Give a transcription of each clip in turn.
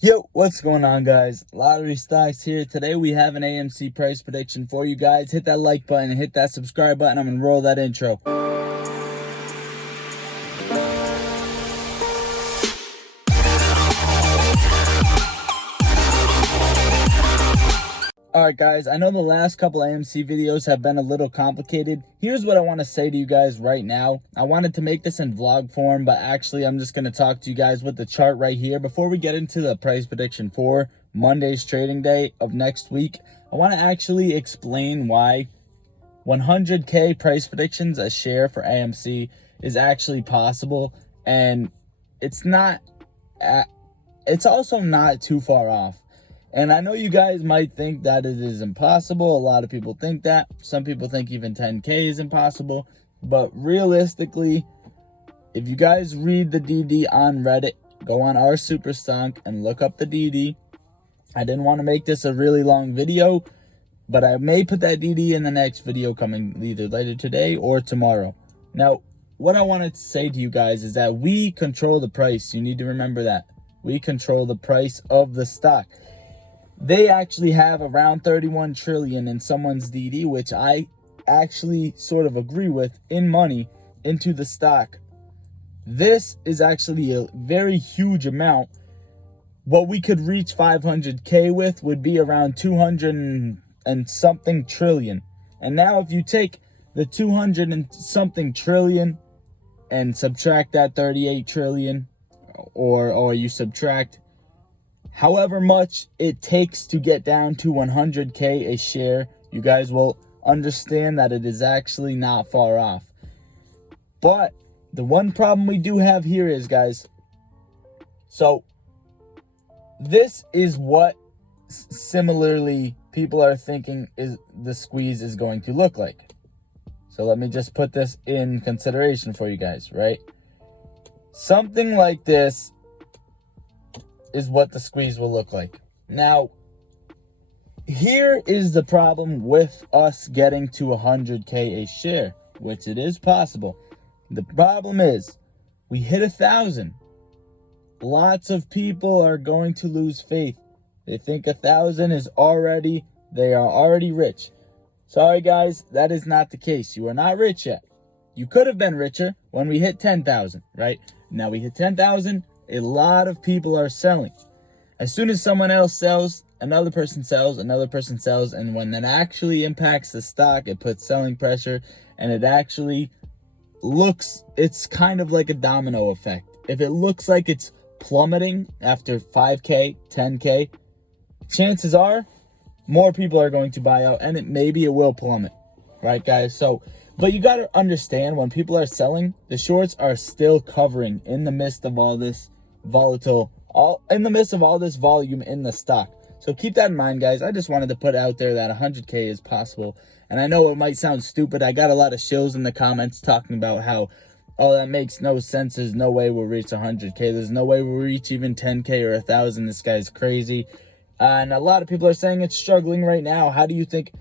Yo, what's going on, guys? Lottery Stocks here. Today we have an AMC price prediction for you guys. Hit that like button and hit that subscribe button. I'm going to roll that intro. Alright guys, I know the last couple AMC videos have been a little complicated. Here's what I want to say to you guys right now. I wanted to make this in vlog form, but actually I'm just going to talk to you guys with the chart right here. Before we get into the price prediction for Monday's trading day of next week, I want to actually explain why 100K price predictions a share for AMC is actually possible, and it's also not too far off. And I know you guys might think that it is impossible. A lot of people think that. Some people think even 10K is impossible. But realistically, if you guys read the DD on Reddit, go on our Super Stonk and look up the DD. I didn't want to make this a really long video, but I may put that DD in the next video coming either later today or tomorrow. Now, what I wanted to say to you guys is that we control the price. You need to remember that. We control the price of the stock. They actually have around 31 trillion in someone's DD, which I actually sort of agree with, in money into the stock. This is actually a very huge amount. What we could reach 500K with would be around 200 and something trillion. And now if you take the 200 and something trillion and subtract that 38 trillion, or you subtract however much it takes to get down to 100K a share, you guys will understand that it is actually not far off. But the one problem we do have here is, guys, so this is what similarly people are thinking is the squeeze is going to look like. So let me just put this in consideration for you guys, right? Something like this is what the squeeze will look like. Now, here is the problem with us getting to 100K a share, which it is possible. The problem is we hit 1,000. Lots of people are going to lose faith. They think 1,000 is they are already rich. Sorry guys, that is not the case. You are not rich yet. You could have been richer when we hit 10,000, right? Now we hit 10,000. A lot of people are selling. As soon as someone else sells, another person sells, and when that actually impacts the stock, it puts selling pressure, and it actually it's kind of like a domino effect. If it looks like it's plummeting after 5K, 10K, chances are more people are going to buy out, and maybe it will plummet, right, guys? But you got to understand, when people are selling, the shorts are still covering in the midst of all this in the midst of all this volume in the stock. So keep that in mind, guys. I just wanted to put out there that 100K is possible. And I know it might sound stupid. I got a lot of shills in the comments talking about how, oh, that makes no sense. There's no way we'll reach 100K. There's no way we'll reach even 10K or 1,000. This guy's crazy. And a lot of people are saying it's struggling right now. How do you think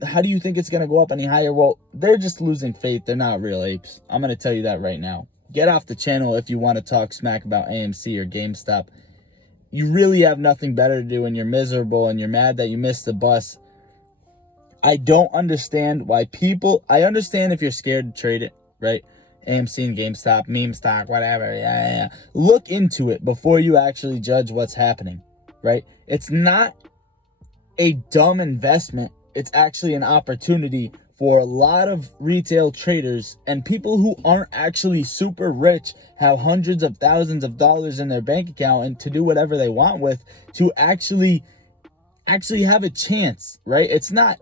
it's going to go up any higher? Well, they're just losing faith. They're not real apes. I'm going to tell you that right now. Get off the channel if you want to talk smack about AMC or GameStop. You really have nothing better to do, and you're miserable and you're mad that you missed the bus. I don't understand why I understand if you're scared to trade it, right? AMC and GameStop, meme stock, whatever. Yeah. Look into it before you actually judge what's happening, right? It's not a dumb investment. It's actually an opportunity for a lot of retail traders and people who aren't actually super rich, have hundreds of thousands of dollars in their bank account and to do whatever they want with, to actually have a chance, right? It's not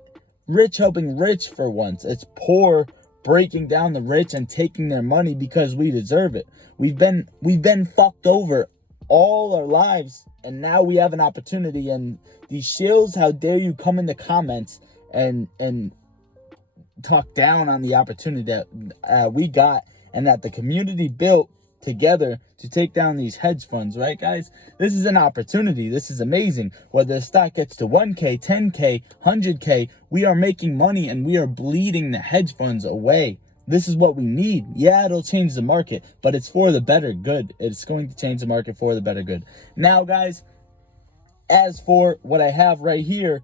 rich helping rich for once. It's poor breaking down the rich and taking their money because we deserve it. We've been fucked over all our lives, and now we have an opportunity. And these shills, how dare you come in the comments and talk down on the opportunity that we got and that the community built together to take down these hedge funds, right, guys? This is an opportunity. This is amazing. Whether the stock gets to 1K, 10K, 100K, we are making money and we are bleeding the hedge funds away, This is what we need. Yeah, it'll change the market, but it's for the better good. It's going to change the market for the better good. Now, guys, as for what I have right here,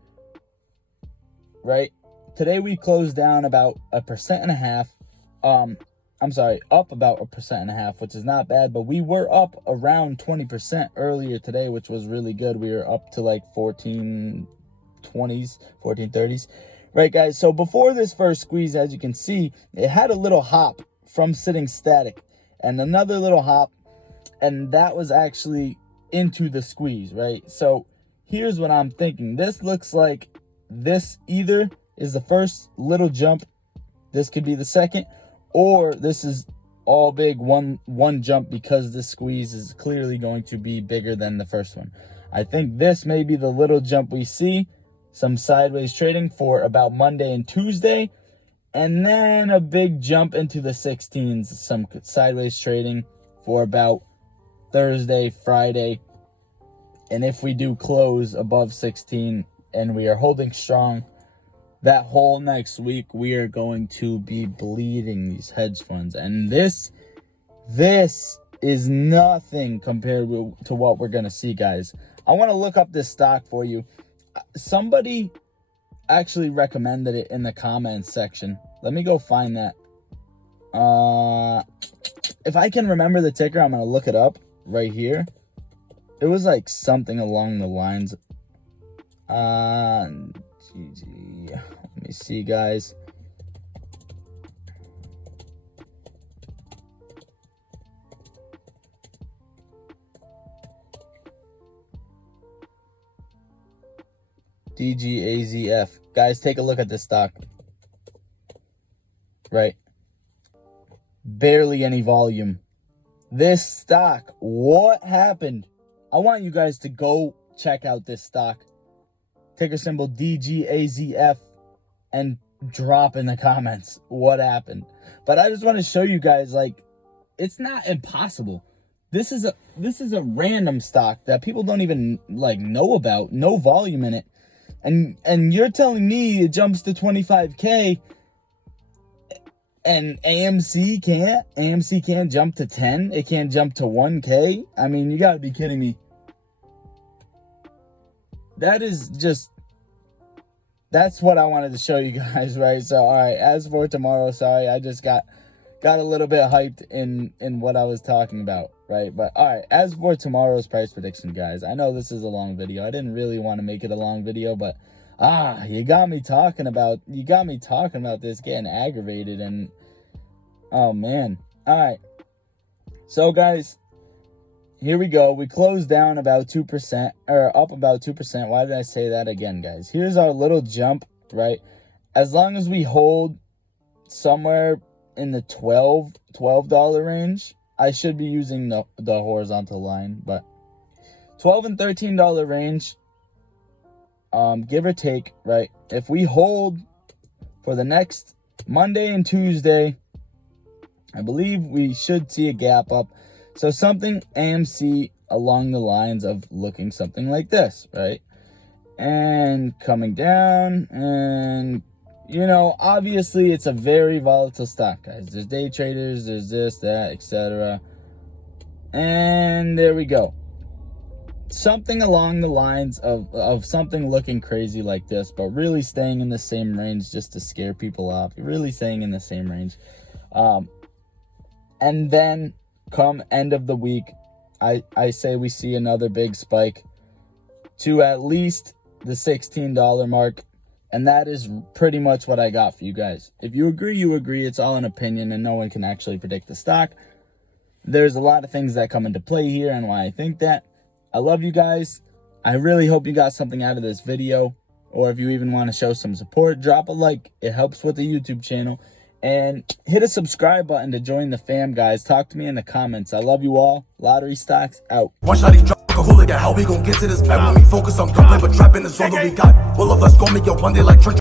right, today we closed down about 1.5%. I'm sorry, up about 1.5%, which is not bad, but we were up around 20% earlier today, which was really good. We were up to like 1420s, 1430s. Right, guys, so before this first squeeze, as you can see, it had a little hop from sitting static and another little hop, and that was actually into the squeeze, right? So here's what I'm thinking. This looks like this either is the first little jump, this could be the second, or this is all big one jump, because this squeeze is clearly going to be bigger than the first one. I think this may be the little jump we see, some sideways trading for about Monday and Tuesday, and then a big jump into the 16s, some sideways trading for about Thursday, Friday. And if we do close above 16 and we are holding strong, that whole next week, we are going to be bleeding these hedge funds. And this is nothing compared to what we're going to see, guys. I want to look up this stock for you. Somebody actually recommended it in the comments section. Let me go find that. If I can remember the ticker, I'm going to look it up right here. It was like something along the lines. GG. Let me see, guys. DGAZF. Guys, take a look at this stock. Right? Barely any volume. This stock, what happened? I want you guys to go check out this stock. Ticker symbol DGAZF and drop in the comments what happened. But I just want to show you guys, like, it's not impossible. This is a random stock that people don't even like know about, no volume in it. And you're telling me it jumps to 25K and AMC can't? AMC can't jump to 10? It can't jump to 1K? I mean, you got to be kidding me. That is just, that's what I wanted to show you guys, right? So, all right, as for tomorrow, sorry, I just got a little bit hyped in what I was talking about, right? But all right, as for tomorrow's price prediction, guys, I know this is a long video. I didn't really want to make it a long video, but you got me talking about this, getting aggravated, and oh man. All right, so guys, here we go. We closed down about 2%, or up about 2%. Why did I say that again, guys? Here's our little jump, right? As long as we hold somewhere in the $12 range, I should be using the horizontal line, but $12 and $13 range, give or take, right? If we hold for the next Monday and Tuesday, I believe we should see a gap up. So something AMC along the lines of looking something like this, right? And coming down, and you know, obviously it's a very volatile stock, guys. There's day traders, there's this, that, etc. And there we go. Something along the lines of something looking crazy like this, but really staying in the same range just to scare people off. Really staying in the same range. And then come end of the week, I say we see another big spike to at least the $16 mark. And that is pretty much what I got for you guys. If you agree, you agree. It's all an opinion, and no one can actually predict the stock. There's a lot of things that come into play here and why I think that. I love you guys. I really hope you got something out of this video. Or if you even want to show some support, drop a like. It helps with the YouTube channel. And hit a subscribe button to join the fam, guys. Talk to me in the comments. I love you all. Lottery Stocks out. One shot, he drop like a hooligan. How we gon' get to this bag when we focus on gunplay, but trapping is all that we got. All of us gon' make it one day like church.